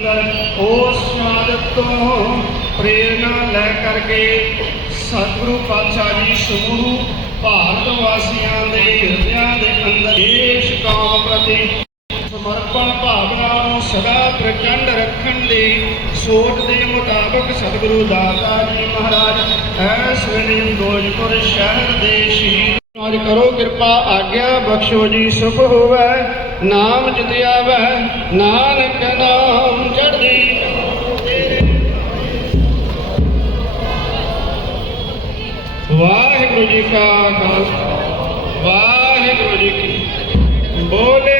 ਉਸ ਸ਼ਹਾਦਤ ਤੋਂ ਪ੍ਰੇਰਣਾ ਲੈ ਕਰਕੇ ਸਤਿਗੁਰੂ ਪਾਤਸ਼ਾਹ ਜੀ ਸਮੂਹ ਭਾਰਤ ਵਾਸੀਆਂ ਦੇ ਹਿਰਦਿਆਂ ਦੇ ਅੰਦਰ ਦੇਸ਼ ਕੌਮ ਪ੍ਰਤੀ ਸਮਰਪਣ ਭਾਵਨਾ ਨੂੰ ਸਦਾ ਪ੍ਰਚੰਡ ਰੱਖਣ ਦੀ ਸੋਚ ਦੇ ਮੁਤਾਬਕ ਸਤਿਗੁਰੂ ਦਾਤਾ ਜੀ ਮਹਾਰਾਜ ਐਸ ਵੇਲੇ ਫਿਰੋਜ਼ਪੁਰ ਸ਼ਹਿਰ ਦੇ ਸ਼ਹੀਦ ਅੱਜ ਕਰੋ ਕਿਰਪਾ, ਆਗਿਆ ਬਖਸ਼ੋ ਜੀ, ਸੁਖ ਹੋਵੇ, ਨਾਮ ਜਿਤਿਆ ਵੈ ਨਾਨਕ ਵਾਹਿਗੁਰੂ ਜੀ ਕਾ ਖਾਲਸਾ ਵਾਹਿਗੁਰੂ ਜੀ ਕੀ ਬੋਲੇ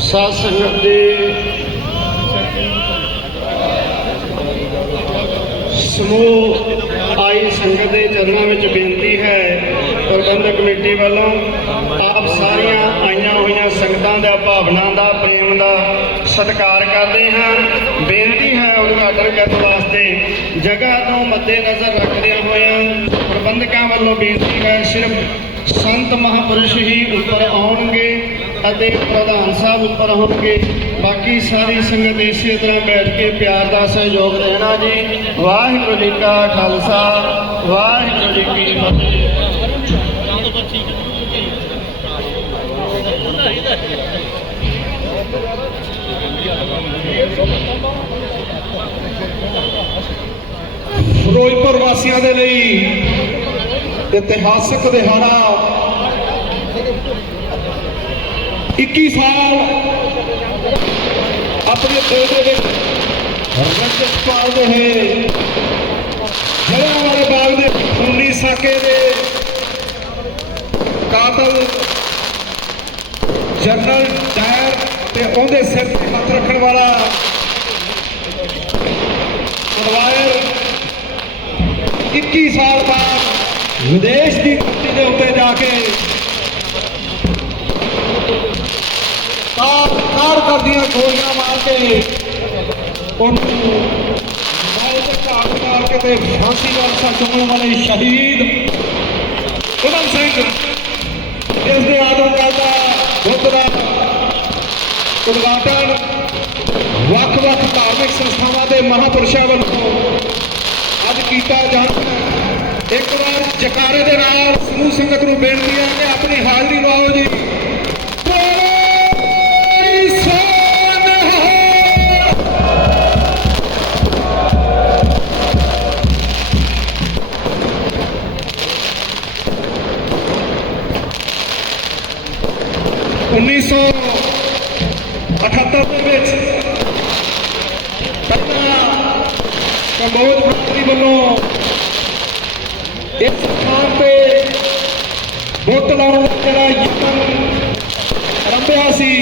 ਸਾਧ ਸੰਗਤ ਦੇ ਸਮੂਹ ਆਈ ਸੰਗਤ ਦੇ ਚਰਨਾਂ ਵਿੱਚ ਬੇਨਤੀ ਹੈ, ਪ੍ਰਬੰਧਕ ਕਮੇਟੀ ਵੱਲੋਂ ਆਪ ਸਾਰੀਆਂ ਆਈਆਂ ਹੋਈਆਂ ਸੰਗਤਾਂ ਦਾ ਭਾਵਨਾ ਦਾ, ਪ੍ਰੇਮ ਦਾ ਸਤਿਕਾਰ ਕਰਦੇ ਹਾਂ। ਬੇਨਤੀ ਹੈ ਉਦਘਾਟਨ ਕਰਨ ਵਾਸਤੇ ਜਗ੍ਹਾ ਤੋਂ ਮੱਦੇ ਨਜ਼ਰ ਰੱਖਦਿਆਂ ਹੋਇਆਂ ਪ੍ਰਬੰਧਕਾਂ ਵੱਲੋਂ ਬੇਨਤੀ ਹੈ, ਸਿਰਫ ਸੰਤ ਮਹਾਪੁਰਸ਼ ਹੀ ਉੱਪਰ ਆਉਣਗੇ ਅਤੇ ਪ੍ਰਧਾਨ ਸਾਹਿਬ ਉੱਪਰ ਹੋਣਗੇ। ਬਾਕੀ ਸਾਰੀ ਸੰਗਤ ਇਸੇ ਤਰ੍ਹਾਂ ਬੈਠ ਕੇ ਪਿਆਰ ਦਾ ਸਹਿਯੋਗ ਦੇਣਾ ਜੀ। ਵਾਹਿਗੁਰੂ ਜੀ ਕਾ ਖਾਲਸਾ, ਵਾਹਿਗੁਰੂ ਜੀ ਕੀ ਫਤਿਹ। ਫਿਰੋਜ਼ਪੁਰ ਵਾਸੀਆਂ ਦੇ ਲਈ ਇਤਿਹਾਸਕ ਦਿਹਾੜਾ। 21 ਸਾਲ ਆਪਣੇ ਦੇਸ਼ ਦੇ ਵਿੱਚ ਰੰਜਿਤ ਪਾਲਦੇ ਹੋਏ। ਜਲਿਆਂ ਵਾਲੇ ਬਾਗ ਦੇ ਖੂਨੀ ਸਾਕੇ ਦੇ ਕਾਤਲ ਜਨਰਲ ਡਾਇਰ ਤੇ ਉਹਦੇ ਸਿਰ ਤੇ ਹੱਥ ਰੱਖਣ ਵਾਲਾ ਸਰਵਾਇਰ 21 ਸਾਲ ਬਾਅਦ ਵਿਦੇਸ਼ ਦੀ ਧਰਤੀ ਦੇ ਉੱਤੇ ਜਾ ਕੇ ਕਾਰ ਕਾਰ ਕਰਦੀਆਂ ਗੋਲੀਆਂ ਮਾਰ ਕੇ ਉਹਨੂੰ ਮੌਤ ਦੇ ਘਾਟ ਮਾਰ ਕੇ ਤੇ ਫਾਂਸੀ ਦਾ ਅਰਸਾ ਚੁੰਮਣ ਵਾਲੇ ਸ਼ਹੀਦ ਉਦਮ ਸਿੰਘ ਇਸ ਦੇ ਆਦਮਕਾਲ ਦਾ ਬੁੱਧ ਦਾ ਉਦਘਾਟਨ ਵੱਖ-ਵੱਖ ਧਾਰਮਿਕ ਸੰਸਥਾਵਾਂ ਦੇ ਮਹਾਪੁਰਸ਼ਾਂ ਵੱਲੋਂ ਅੱਜ ਕੀਤਾ ਜਾਂਦਾ ਹੈ। ਇੱਕ ਵਾਰ ਜਕਾਰੇ ਦੇ ਨਾਲ ਸਮੂਹ ਸੰਗਤ ਨੂੰ ਬੇਨਤੀ ਹੈ ਕਿ ਆਪਣੀ ਹਾਜ਼ਰੀ ਲਵਾਓ ਜੀ ਬੋਲੇ ਸੋ ਨਿਹਾਲ। ਉੱਨੀ ਸੌ 78 ਦੇ ਵਿੱਚ ਪਹਿਲਾਂ ਕੰਬੋਜ ਪ੍ਰਾਂਤੀ ਵੱਲੋਂ ਇਸ ਸਥਾਨ ਤੇ ਬੁੱਤ ਲਾਉਣ ਦਾ ਜਿਹੜਾ ਯਤਨ ਆਰੰਭਿਆ ਸੀ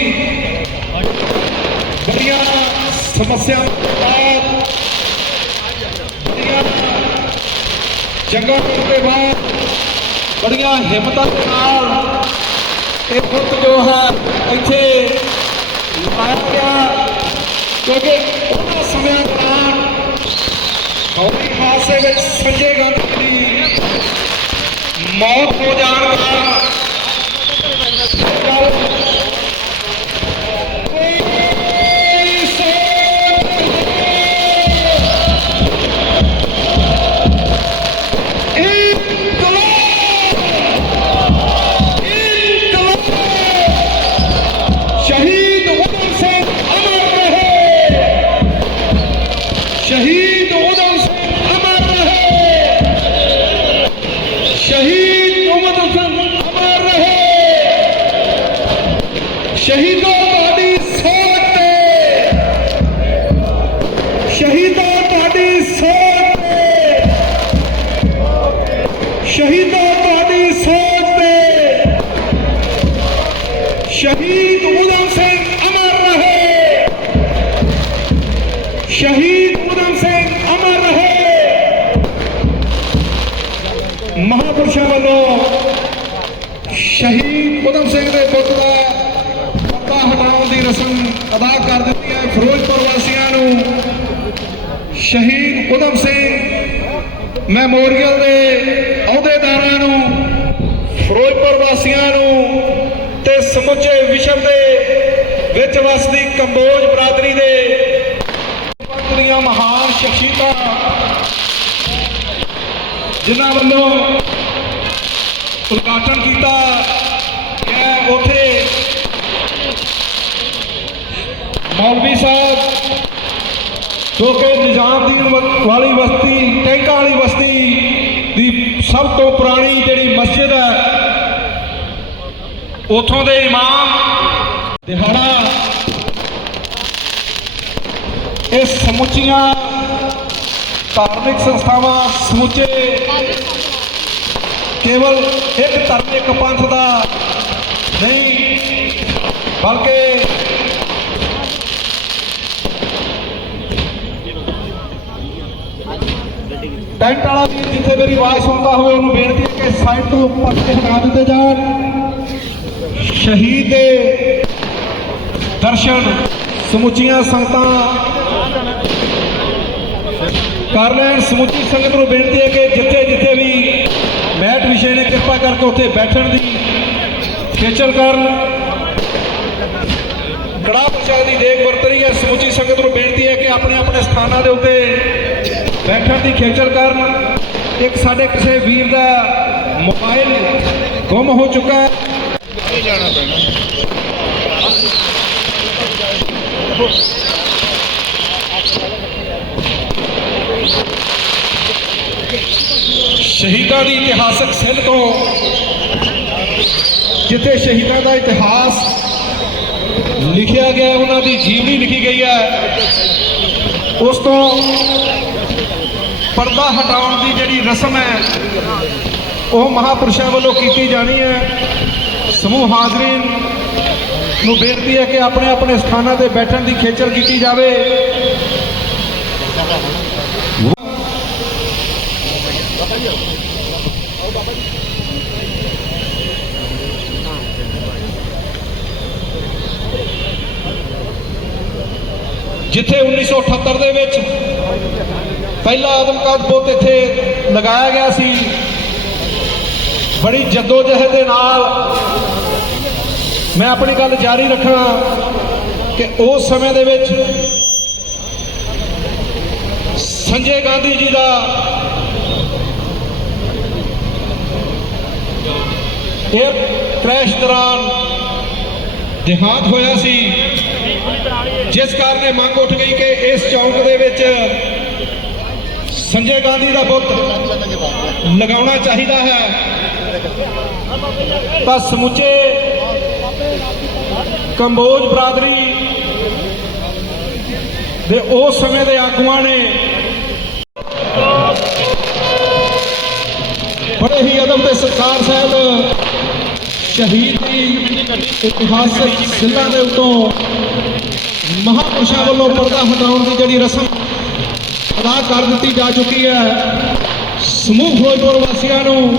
ਬੜੀਆਂ ਸਮੱਸਿਆਵਾਂ ਤੋਂ ਬਾਅਦ ਬੜੀਆਂ ਜੰਗਾਂ ਦੇ ਬਾਅਦ ਬੜੀਆਂ ਹਿੰਮਤਾਂ ਦੇ ਨਾਲ ਇਹ ਬੁੱਤ ਜੋ ਹੈ ਇੱਥੇ ਲਾਇਆ ਗਿਆ ਕਿਉਂਕਿ ਉਹਨਾਂ ਸਮਿਆਂ ਦੌਰਾਨ ਹੌਲੀ ਹਾਦਸੇ ਵਿੱਚ ਸੰਜੇ ਗਾਂਧੀ ਦੀ ਮੌਤ ਹੋ ਜਾਣ ਦਾ ਸ਼ਹੀਦ ਉਦਮ ਸਿੰਘ ਮੈਮੋਰੀਅਲ ਦੇ ਅਹੁਦੇਦਾਰਾਂ ਨੂੰ, ਫਿਰੋਜ਼ਪੁਰ ਵਾਸੀਆਂ ਨੂੰ ਤੇ ਸਮੁੱਚੇ ਵਿਸ਼ਵ ਦੇ ਵਿੱਚ ਵਸਦੀ ਕੰਬੋਜ ਬਰਾਦਰੀ ਦੇ ਦੀਆਂ ਮਹਾਨ ਸ਼ਖਸੀਅਤਾਂ, ਜਿਨ੍ਹਾਂ ਵੱਲੋਂ ਉਦਘਾਟਨ ਕੀਤਾ ਗਿਆ ਉਥੇ। ਮੌਲਵੀ ਸਾਹਿਬ ਕਿਉਂਕਿ ਨਿਜ਼ਾਮਦੀਨ ਵਾਲੀ ਬਸਤੀ, ਟੈਂਕਾਂ ਵਾਲੀ ਬਸਤੀ ਦੀ ਸਭ ਤੋਂ ਪੁਰਾਣੀ ਜਿਹੜੀ ਮਸਜਿਦ ਹੈ, ਉਥੋਂ ਦੇ ਇਮਾਮ ਦਿਹਾੜਾ ਇਹ ਸਮੁੱਚੀਆਂ ਧਾਰਮਿਕ ਸੰਸਥਾਵਾਂ ਸਮੁੱਚੇ ਕੇਵਲ ਇੱਕ ਧਰਮ ਇੱਕ ਪੰਥ ਦਾ ਨਹੀਂ, ਬਲਕਿ ਟੈਂਟ ਵਾਲਾ ਵੀ ਜਿੱਥੇ ਮੇਰੀ ਆਵਾਜ਼ ਸੁਣਦਾ ਹੋਵੇ, ਉਹਨੂੰ ਬੇਨਤੀ ਹੈ ਕਿ ਸਾਈਡ ਤੋਂ ਪਰਦੇ ਹਟਾ ਦਿੱਤੇ ਜਾਣ। ਸ਼ਹੀਦ ਦੇ ਦਰਸ਼ਨ, ਸਮੁੱਚੀਆਂ ਸੰਗਤਾਂ ਕਰ ਲੈਣ। ਸਮੁੱਚੀ ਸੰਗਤ ਨੂੰ ਬੇਨਤੀ ਹੈ ਕਿ ਜਿੱਥੇ ਜਿੱਥੇ ਵੀ ਮੈਟ ਵਿਸ਼ੇ ਨੇ, ਕਿਰਪਾ ਕਰਕੇ ਉੱਥੇ ਬੈਠਣ ਦੀ ਖੇਚਲ ਕਰਨ। ਕੜਾ ਪ੍ਰਸ਼ਾਦ ਦੀ ਦੇਖ ਵਰਤ ਰਹੀ ਹੈ। ਸਮੁੱਚੀ ਸੰਗਤ ਨੂੰ ਬੇਨਤੀ ਹੈ ਕਿ ਆਪਣੇ ਆਪਣੇ ਸਥਾਨਾਂ ਦੇ ਉੱਤੇ ਬੈਠਣ ਦੀ ਖੇਚਲ ਕਰਨ ਇੱਕ ਸਾਡੇ ਕਿਸੇ ਵੀਰ ਦਾ ਮੋਬਾਈਲ ਗੁੰਮ ਹੋ ਚੁੱਕਾ ਹੈ। ਸ਼ਹੀਦਾਂ ਦੀ ਇਤਿਹਾਸਕ ਸਿੱਧ ਤੋਂ ਜਿੱਥੇ ਸ਼ਹੀਦਾਂ ਦਾ ਇਤਿਹਾਸ ਲਿਖਿਆ ਗਿਆ, ਉਹਨਾਂ ਦੀ ਜੀਵਨੀ ਲਿਖੀ ਗਈ ਹੈ, ਉਸ ਤੋਂ ਪਰਦਾ ਹਟਾਉਣ ਦੀ ਜਿਹੜੀ ਰਸਮ ਹੈ, ਉਹ ਮਹਾਪੁਰਸ਼ਾਂ ਵੱਲੋਂ ਕੀਤੀ ਜਾਣੀ ਹੈ। ਸਮੂਹ ਹਾਜ਼ਰੀਨ ਨੂੰ ਬੇਨਤੀ ਹੈ ਕਿ ਆਪਣੇ ਆਪਣੇ ਸਥਾਨਾਂ ਤੇ ਬੈਠਣ ਦੀ ਖੇਚਲ ਕੀਤੀ ਜਾਵੇ। ਜਿੱਥੇ 1978 ਦੇ ਵਿੱਚ ਪਹਿਲਾ ਆਦਮਕਦ ਬੁੱਤ ਇੱਥੇ ਲਗਾਇਆ ਗਿਆ ਸੀ। ਬੜੀ ਜਦੋਜਹਿਦ ਦੇ ਨਾਲ ਮੈਂ ਆਪਣੀ ਗੱਲ ਜਾਰੀ ਰੱਖਣਾ ਕਿ ਉਸ ਸਮੇਂ ਦੇ ਵਿੱਚ ਸੰਜੇ ਗਾਂਧੀ ਜੀ ਦਾ ਇਹ ਕ੍ਰੈਸ਼ ਦੌਰਾਨ ਦੇਹਾਂਤ ਹੋਇਆ ਸੀ, ਜਿਸ ਕਾਰਨ ਇਹ ਮੰਗ ਉੱਠ ਗਈ ਕਿ ਇਸ ਚੌਂਕ ਦੇ ਵਿੱਚ ਸੰਜੇ ਗਾਂਧੀ ਦਾ ਬੁੱਤ ਲਗਾਉਣਾ ਚਾਹੀਦਾ ਹੈ। ਤਾਂ ਸਮੁੱਚੇ ਕੰਬੋਜ ਬਰਾਦਰੀ ਦੇ ਉਸ ਸਮੇਂ ਦੇ ਆਗੂਆਂ ਨੇ ਬੜੇ ਹੀ ਅਦਬ ਤੇ ਸਤਿਕਾਰ ਸਾਹਿਬ ਸ਼ਹੀਦ ਦੀ ਇਤਿਹਾਸਕ ਸਿੱਲਾਂ ਦੇ ਉੱਤੋਂ ਮਹਾਪੁਰਸ਼ਾਂ ਵੱਲੋਂ ਪਰਦਾ ਹਟਾਉਣ ਦੀ ਜਿਹੜੀ ਰਸਮ ਅਦਾ ਕਰ ਦਿੱਤੀ ਜਾ ਚੁੱਕੀ ਹੈ। ਸਮੂਹ ਫਿਰੋਜ਼ਪੁਰ ਵਾਸੀਆਂ ਨੂੰ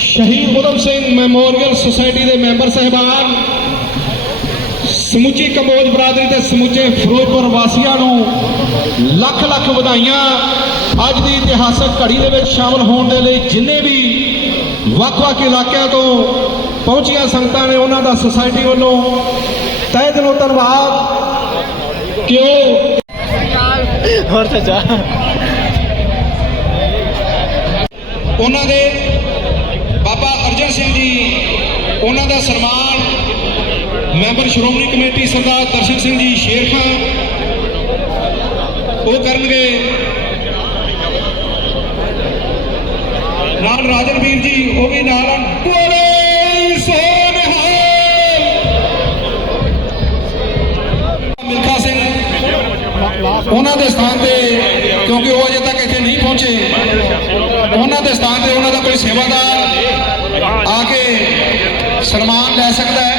ਸ਼ਹੀਦ ਉਦਮ ਸਿੰਘ ਮੈਮੋਰੀਅਲ ਸੁਸਾਇਟੀ ਦੇ ਮੈਂਬਰ ਸਹਿਬਾਨ, ਸਮੁੱਚੀ ਕੰਬੋਜ ਬਰਾਦਰੀ ਤੇ ਸਮੁੱਚੇ ਫਿਰੋਜ਼ਪੁਰ ਵਾਸੀਆਂ ਨੂੰ ਲੱਖ ਲੱਖ ਵਧਾਈਆਂ। ਅੱਜ ਦੀ ਇਤਿਹਾਸਕ ਘੜੀ ਦੇ ਵਿੱਚ ਸ਼ਾਮਲ ਹੋਣ ਦੇ ਲਈ ਜਿੰਨੇ ਵੀ ਵੱਖ-ਵੱਖ ਇਲਾਕਿਆਂ ਤੋਂ ਪਹੁੰਚੀਆਂ ਸੰਗਤਾਂ ਨੇ ਉਹਨਾਂ ਦਾ ਸੁਸਾਇਟੀ ਵੱਲੋਂ ਤਹਿ ਦਿਲੋਂ ਧੰਨਵਾਦ। ਕਿ ਉਹ ਹੋਰ ਚਾਚਾ ਉਹਨਾਂ ਦੇ ਬਾਬਾ ਅਰਜਨ ਸਿੰਘ ਜੀ, ਉਹਨਾਂ ਦਾ ਸਨਮਾਨ ਮੈਂਬਰ ਸ਼੍ਰੋਮਣੀ ਕਮੇਟੀ ਸਰਦਾਰ ਦਰਸ਼ਨ ਸਿੰਘ ਜੀ ਸ਼ੇਰਖਾਂ ਉਹ ਕਰਨਗੇ ਨਾਲ ਰਾਜਨਵੀਰ ਜੀ, ਉਹ ਵੀ ਨਾਲ ਹਨ। ਉਹਨਾਂ ਦੇ ਸਥਾਨ ਤੇ, ਕਿਉਂਕਿ ਉਹ ਅਜੇ ਤੱਕ ਇੱਥੇ ਨਹੀਂ ਪਹੁੰਚੇ। ਉਹਨਾਂ ਦੇ ਸਥਾਨ ਤੇ ਉਹਨਾਂ ਦਾ ਕੋਈ ਸੇਵਾਦਾਰ ਆ ਕੇ ਸਨਮਾਨ ਲੈ ਸਕਦਾ ਹੈ।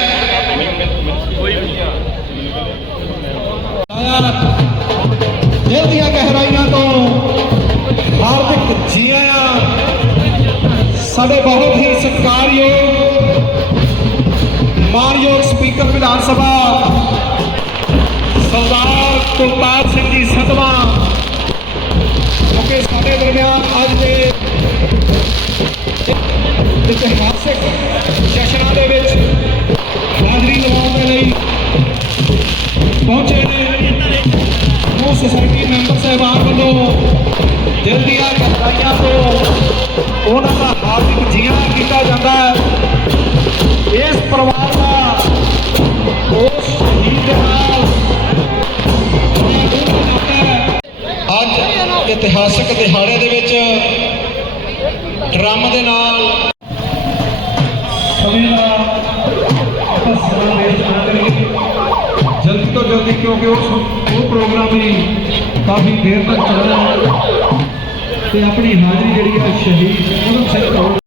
ਦਿਲ ਦੀਆਂ ਗਹਿਰਾਈਆਂ ਤੋਂ ਹਾਰਦਿਕ ਜੀ ਆਇਆਂ ਸਾਡੇ ਬਹੁਤ ਹੀ ਸਤਿਕਾਰਯੋਗ ਮਾਨਯੋਗ ਮਾਨਯੋਗ ਸਪੀਕਰ ਵਿਧਾਨ ਸਭਾ ਇਤਿਹਾਸਿਕ ਸੈਸ਼ਨਾਂ ਦੇ ਵਿੱਚ ਹਾਜ਼ਰੀ ਲਵਾਉਣ ਦੇ ਲਈ ਪਹੁੰਚੇ ਨੇ। ਉਹ ਸੁਸਾਇਟੀ ਮੈਂਬਰ ਸਾਹਿਬਾਨ ਵੱਲੋਂ ਦਿਲ ਦੀਆਂ ਗਹਿਰਾਈਆਂ ਤੋਂ ਉਹਨਾਂ ਦਾ ਹਾਰਦਿਕ ਜੀਵਨ ਕੀਤਾ ਜਾਂਦਾ ਹੈ। ਇਸ ਪਰਿਵਾਰ ਦਾ ਉਸ ਸ਼ਹੀਦ ਦੇ ਨਾਲ ਅੱਜ ਇਤਿਹਾਸਕ ਦਿਹਾੜੇ ਦੇ ਵਿੱਚ ਡਰਮ ਦੇ ਨਾਲ ਕਿਉਂਕਿ ਉਸ ਉਹ ਪ੍ਰੋਗਰਾਮ ਵੀ ਕਾਫੀ ਦੇਰ ਤੱਕ ਚੱਲਣਾ ਹੈ। ਤੇ ਆਪਣੀ ਹਾਜ਼ਰੀ ਜਿਹੜੀ ਹੈ ਸ਼ਹੀਦ ਉਦਮ ਸਿੰਘ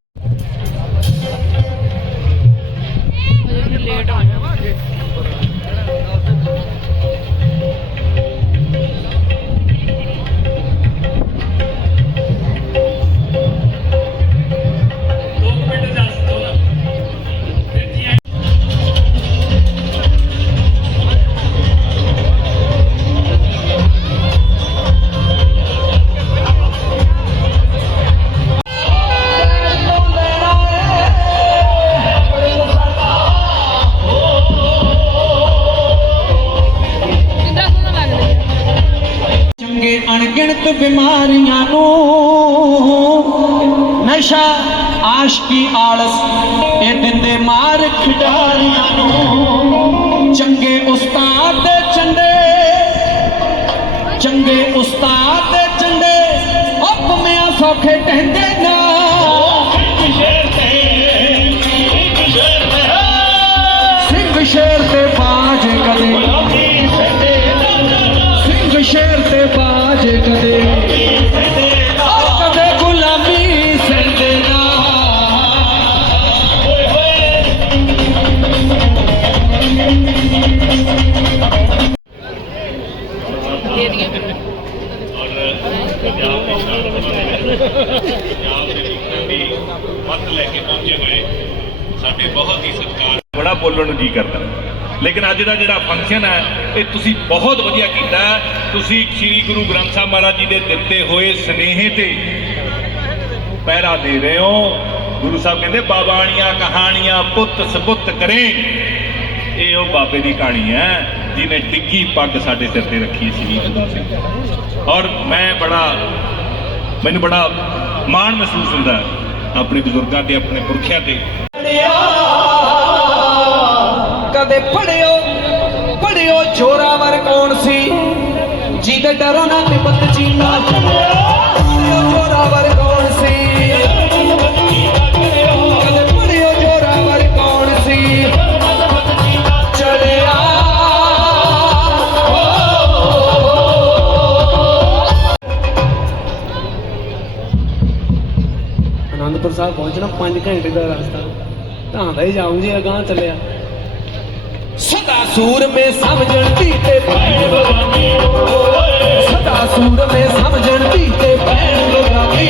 ਬਿਮਾਰੀਆਂ ਨੂੰ। ਨਸ਼ਾ, ਆਸ਼ਕੀ, ਆਲਸ ਇਹ ਦਿੰਦੇ ਮਾਰ ਖਿਡਾਰੀਆਂ ਨੂੰ। ਚੰਗੇ ਉਸਤਾਦ ਦੇ ਚੰਡੇ ਚੰਗੇ ਉਸਤਾਦ ਦੇ ਚੰਡੇ ਉਹ ਆਪਮਿਆਂ ਸੌਖੇ ਟਹਿੰਦੇ ਸਾਡੇ ਬਹੁਤ ਹੀ ਸਤਿਕਾਰ ਬੜਾ ਬੋਲਣ ਨੂੰ ਜੀ ਕਰਦਾ ਲੇਕਿਨ ਅੱਜ ਦਾ ਜਿਹੜਾ ਫੰਕਸ਼ਨ ਹੈ, ਇਹ ਤੁਸੀਂ ਬਹੁਤ ਵਧੀਆ ਕੀਤਾ ਤੁਸੀਂ ਸ੍ਰੀ ਗੁਰੂ ਗ੍ਰੰਥ ਸਾਹਿਬ ਮਹਾਰਾਜ ਜੀ ਦੇ ਦਿੱਤੇ ਹੋਏ ਸਨੇਹੇ ਤੇ ਪਹਿਰਾ ਦੇ ਰਹੇ ਹੋ। ਗੁਰੂ ਸਾਹਿਬ ਕਹਿੰਦੇ, ਬਾਬਾਣੀਆਂ ਕਹਾਣੀਆਂ ਪੁੱਤ ਸਪੁੱਤ ਕਰੇ। ਇਹ ਉਹ ਬਾਬੇ ਦੀ ਕਹਾਣੀ ਹੈ, ਜਿਹਨੇ ਟਿੱਕੀ ਪੱਗ ਸਾਡੇ ਸਿਰ ਤੇ ਰੱਖੀ ਸੀ ਔਰ ਮੈਂ ਬੜਾ, ਮੈਨੂੰ ਬੜਾ ਮਾਣ ਮਹਿਸੂਸ ਹੁੰਦਾ ਆਪਣੇ ਬਜ਼ੁਰਗਾਂ ਤੇ, ਆਪਣੇ ਪੁਰਖਿਆਂ ਤੇ। ਕਦੇ ਪੜਿਓ ਪੜਿਓ ਜੋਰਾਵਰ ਕੌਣ ਸੀ? ਜਿਹਦੇ ਡਰੋਂ ਨਾ ਨਿਬਤ ਜੀਣਾ ਪੜਿਓ ਜੋਰਾਵਰ ਕੌਣ ਸੀ? ਅਨੰਦਪੁਰ ਸਾਹਿਬ ਪਹੁੰਚਣਾ 5 ਘੰਟੇ ਦਾ ਰਸਤਾ। ਢਾਂਦਾ ਹੀ ਜਾਊ ਜੇ ਅਗਾਂਹ ਚੱਲਿਆ। ਸਦਾ ਸੂਰ ਮੇ ਸਮਝਣ ਦੀ ਤੇ ਭੈਣ ਬਗਾਨੀ ਸਦਾ ਸੂਰ ਮੇ ਸਮਝਣ ਦੀ ਤੇ ਭੈਣ ਬਗਾਨੀ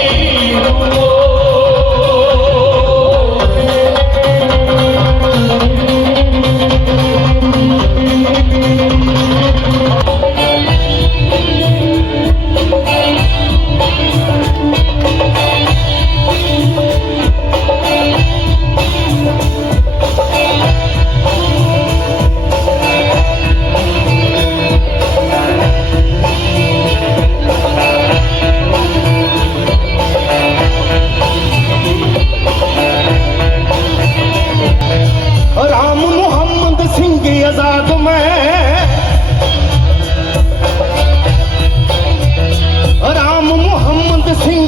ਮੌਤ ਸਿੰਘ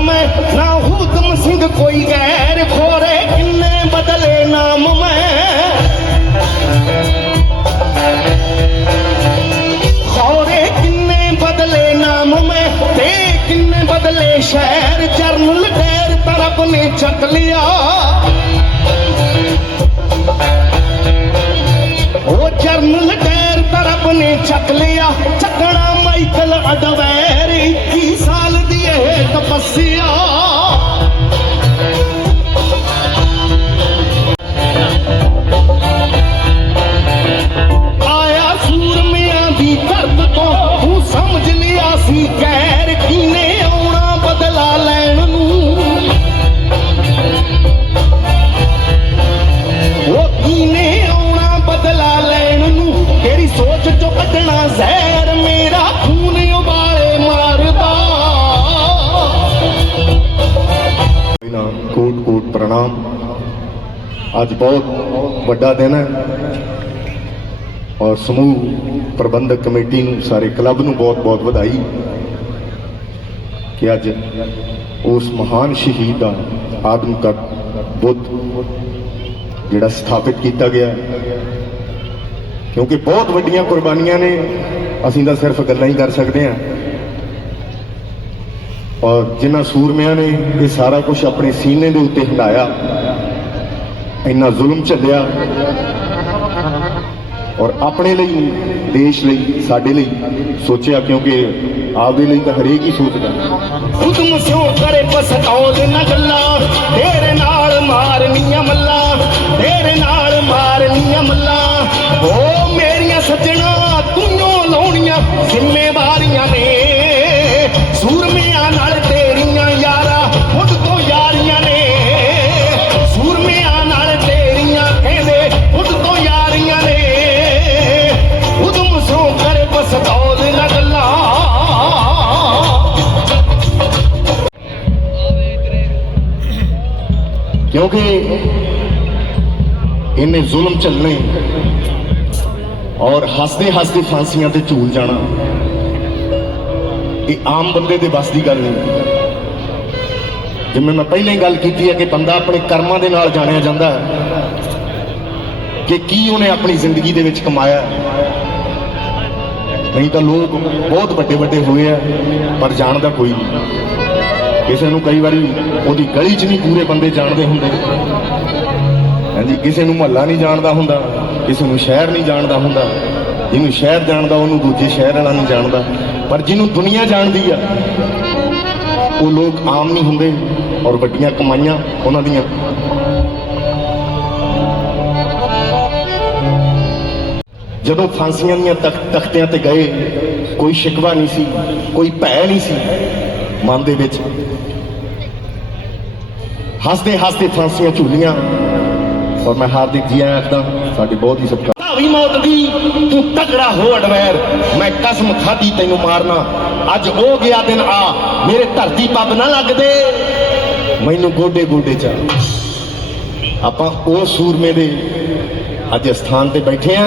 میں، نہ ਨਾ ਹੂਤਮ ਸਿੰਘ ਕੋਈ ਗੈਰ ਖੋਰੇ ਕਿੰਨੇ ਬਦਲੇ ਨਾਮ ਮੈਂ بدلے شہر جرنل ڈیر طرف نے چک لیا۔ وہ جرنل ڈیر طرف نے چک لیا۔ چکنا مائکل ادویر ਇਹ ਪ੍ਰਣਾਮ ਅੱਜ ਬਹੁਤ ਵੱਡਾ ਦਿਨ ਹੈ। ਔਰ ਸਮੂਹ ਪ੍ਰਬੰਧਕ ਕਮੇਟੀ ਨੂੰ, ਸਾਰੇ ਕਲੱਬ ਨੂੰ ਬਹੁਤ ਬਹੁਤ ਵਧਾਈ ਕਿ ਅੱਜ ਉਸ ਮਹਾਨ ਸ਼ਹੀਦ ਦਾ ਆਦਮਕਾ ਬੁੱਧ ਜਿਹੜਾ ਸਥਾਪਿਤ ਕੀਤਾ ਗਿਆ ਕਿਉਂਕਿ ਬਹੁਤ ਵੱਡੀਆਂ ਕੁਰਬਾਨੀਆਂ ਨੇ। ਅਸੀਂ ਤਾਂ ਸਿਰਫ ਗੱਲਾਂ ਹੀ ਕਰ ਸਕਦੇ ਹਾਂ। ਔਰ ਜਿਨ੍ਹਾਂ ਸੂਰਮਿਆਂ ਨੇ ਇਹ ਸਾਰਾ ਕੁਝ ਆਪਣੇ ਸੀਨੇ ਦੇ ਉੱਤੇ ਹੰਡਾਇਆ ਇੰਨਾ ਜ਼ੁਲਮ ਝੱਲਿਆ ਔਰ ਆਪਣੇ ਲਈ, ਦੇਸ਼ ਲਈ, ਸਾਡੇ ਲਈ ਸੋਚਿਆ ਕਿਉਂਕਿ ਆਪਦੇ ਲਈ ਤਾਂ ਹਰੇਕ ਹੀ ਸੋਚਦਾ। ਉਦਮ ਸਿਓ ਕਰੇ ਪਸਤੌਲ ਨਾ ਗੱਲਾਂ, ਤੇਰੇ ਨਾਲ ਮਾਰਨੀਆਂ ਮੱਲਾਂ, ਤੇਰੇ ਨਾਲ ਮਾਰਨੀਆਂ ਮੱਲਾਂ। ਓ ਮੇਰੀਆਂ ਸੱਜਣਾ, ਤੂੰ ਲਾਉਣੀਆਂ? ਜ਼ਿੰਮੇਵਾਰੀਆਂ ਨੇ ਕਿਉਂਕਿ ਇਹਨੇ ਜ਼ੁਲਮ ਚੱਲਣੇ ਔਰ ਹੱਸਦੇ ਹੱਸਦੇ ਫਾਂਸੀਆਂ ਤੇ ਝੂਲ ਜਾਣਾ। ਇਹ ਆਮ ਬੰਦੇ ਦੇ ਵੱਸ ਦੀ ਗੱਲ ਨਹੀਂ। ਜਿਵੇਂ ਮੈਂ ਪਹਿਲਾਂ ਹੀ ਗੱਲ ਕੀਤੀ ਹੈ ਕਿ ਬੰਦਾ ਆਪਣੇ ਕਰਮਾਂ ਦੇ ਨਾਲ ਜਾਣਿਆ ਜਾਂਦਾ ਕਿ ਕੀ ਉਹਨੇ ਆਪਣੀ ਜ਼ਿੰਦਗੀ ਦੇ ਵਿੱਚ ਕਮਾਇਆ ਨਹੀਂ ਤਾਂ ਲੋਕ ਬਹੁਤ ਵੱਡੇ ਵੱਡੇ ਹੋਏ ਆ ਪਰ ਜਾਣਦਾ ਕੋਈ ਨਹੀਂ। ਕਿਸੇ ਨੂੰ ਕਈ ਵਾਰੀ ਉਹਦੀ ਗਲੀ 'ਚ ਨਹੀਂ ਪੂਰੇ ਬੰਦੇ ਜਾਣਦੇ ਹੁੰਦੇ ਹਾਂਜੀ, ਕਿਸੇ ਨੂੰ ਮਹੱਲਾ ਨਹੀਂ ਜਾਣਦਾ ਹੁੰਦਾ, ਕਿਸੇ ਨੂੰ ਸ਼ਹਿਰ ਨਹੀਂ ਜਾਣਦਾ ਹੁੰਦਾ। ਜਿਹਨੂੰ ਸ਼ਹਿਰ ਜਾਣਦਾ, ਉਹਨੂੰ ਦੂਜੇ ਸ਼ਹਿਰ ਵਾਲਾ ਨਹੀਂ ਜਾਣਦਾ। ਪਰ ਜਿਹਨੂੰ ਦੁਨੀਆ ਜਾਣਦੀ ਆ, ਉਹ ਲੋਕ ਆਮ ਨਹੀਂ ਹੁੰਦੇ ਔਰ ਵੱਡੀਆਂ ਕਮਾਈਆਂ ਉਹਨਾਂ ਦੀਆਂ। ਜਦੋਂ ਫਾਂਸੀਆਂ ਦੀਆਂ ਤਖ- ਤਖਤਿਆਂ ਤੇ ਗਏ, ਕੋਈ ਸ਼ਿਕਵਾ ਨਹੀਂ ਸੀ, ਕੋਈ ਭੈ ਨਹੀਂ ਸੀ ਮਨ ਦੇ ਵਿੱਚ। ਹੱਸਦੇ ਹੱਸਦੇ ਫਾਂਸੀਆਂ ਝੂਲੀਆਂ। ਔਰ ਮੈਂ ਹਾਰਦਿਕ ਜੀ ਆਇਆਂ ਆਖਦਾ ਸਾਡੀ ਬਹੁਤ ਹੀ ਸਤਿਕਾਰ ਭਾਵੀ ਮੌਤ ਦੀ ਤੂੰ ਤਗੜਾ ਹੋ ਅਡਵੈਰ। ਮੈਂ ਕਸਮ ਖਾਦੀ ਤੈਨੂੰ ਮਾਰਨਾ। ਅੱਜ ਉਹ ਗਿਆ ਦਿਨ ਆ ਮੇਰੇ ਧਰਤੀ ਪੱਬ ਨਾ ਲੱਗਦੇ। ਮੈਨੂੰ ਗੋਡੇ ਗੋਡੇ ਚ ਆਪਾਂ ਉਹ ਸੂਰਮੇ ਦੇ ਅੱਜ ਸਥਾਨ ਤੇ ਬੈਠੇ ਆ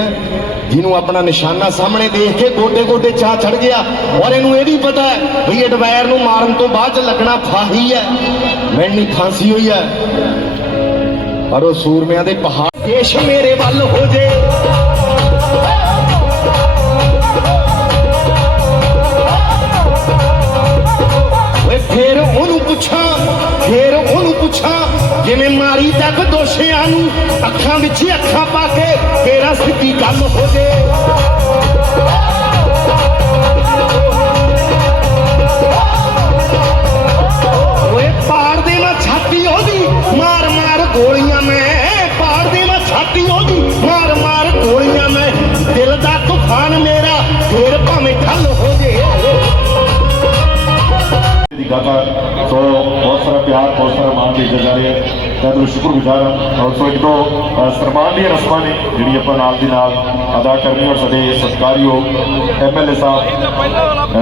ਜਿਹਨੂੰ ਆਪਣਾ ਨਿਸ਼ਾਨਾ ਸਾਹਮਣੇ ਦੇਖ ਕੇ ਗੋਡੇ ਗੋਡੇ ਚਾਹ ਚੜ ਗਿਆ। ਔਰ ਇਹਨੂੰ ਇਹ ਵੀ ਪਤਾ ਹੈ ਵੀ ਅਡਵੈਰ ਨੂੰ ਮਾਰਨ ਤੋਂ ਬਾਅਦ ਚ ਲੱਗਣਾ ਫਾਹੀ ਹੈ। ਮੈਣੀ ਫਾਂਸੀ ਹੋਈ ਹੈ। ਪਰ ਉਹ ਸੂਰਮਿਆਂ ਦੇ ਪਹਾੜ ਦੇਸ਼ ਮੇਰੇ ਵੱਲ ਹੋ ਜੇ। ਓਏ ਫੇਰ ਉਹਨੂੰ ਪੁੱਛਾਂ, ਫੇਰ ਉਹਨੂੰ ਪੁੱਛਾਂ, ਜਿਵੇਂ ਮਾਰੀ ਤੱਕ ਦੋਸ਼ਿਆਂ ਨੂੰ ਅੱਖਾਂ ਵਿੱਚ ਹੀ ਅੱਖਾਂ ਪਾ ਕੇ ਤੇਰਾ ਸਿੱਧੀ ਗੱਲ ਹੋ ਜੇ। ਬਹੁਤ ਸਾਰਾ ਪਿਆਰ ਬਹੁਤ ਸਾਰਾ ਮਾਣ ਭੇਜਿਆ ਜਾ ਰਿਹਾ ਹੈ। ਮੈਂ ਤੁਹਾਨੂੰ ਸ਼ੁਕਰਗੁਜ਼ਾਰ ਹਾਂ। ਔਰ ਸੋ ਇੱਕ ਦੋ ਅ, ਸਨਮਾਨ ਦੀਆਂ ਰਸਮਾਂ ਨੇ ਜਿਹੜੀ ਆਪਾਂ ਨਾਲ ਦੀ ਨਾਲ ਅਦਾ ਕਰਨੀ ਔਰ ਸਾਡੇ ਸਤਿਕਾਰਯੋਗ ਐਮਐਲਏ ਸਾਹਿਬ